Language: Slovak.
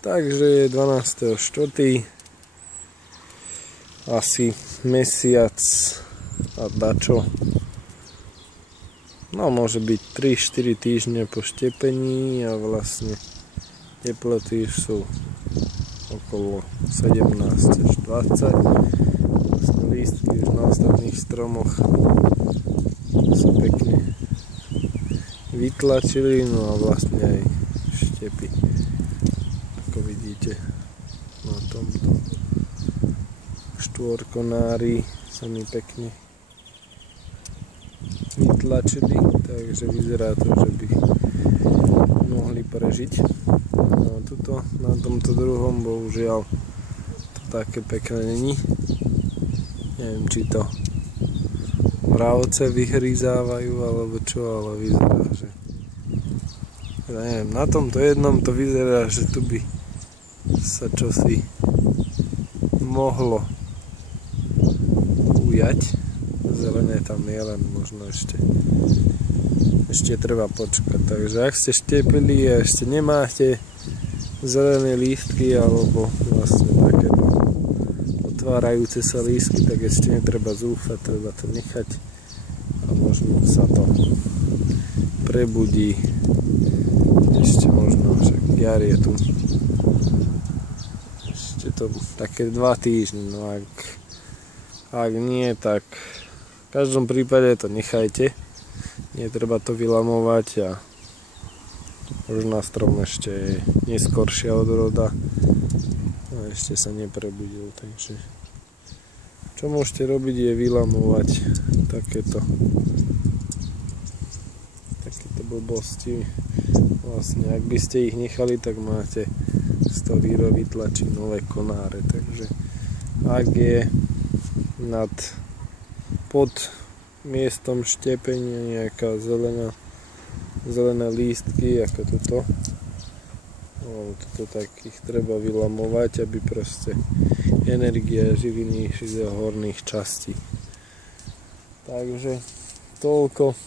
Takže je 12.4. Asi mesiac a dačo. No môže byť 3-4 týždne po štepení a vlastne teploty sú okolo 17 až 20. Vlastne lístky už na ostatných stromoch sa pekne vytlačili, no a vlastne aj štepy, ako vidíte na tomto štvorkonári sa mi pekne vytlačili, takže vyzerá to, že by mohli prežiť. No, tuto na tomto druhom bohužiaľ to také pekné není. Neviem, či to mravce vyhryzávajú alebo čo, ale vyzerá, že neviem, na tomto jednom to vyzerá, že tu by sa čosi mohlo ujať. Zelené tam je, len možno ešte treba počkať. Takže ak ste štepili a ešte nemáte zelené lístky alebo vlastne takéto otvárajúce sa lístky, tak ešte netreba zúfať, treba to nechať a možno sa to prebudí ešte možno, že jar je tu ešte to také 2 týždne, no ak nie, tak v každom prípade to nechajte, netreba to vylamovať a už na strom ešte je neskoršia odroda a ešte sa neprebudil, takže čo môžete robiť je vylamovať takéto blbosti. Vlastne ak by ste ich nechali, tak máte z toho vytlačiť nové konáre, takže ak je pod miestom štepenia nejaká zelené lístky ako toto, tak ich treba vylamovať, aby proste energia živiny išli do horných častí. Takže toľko.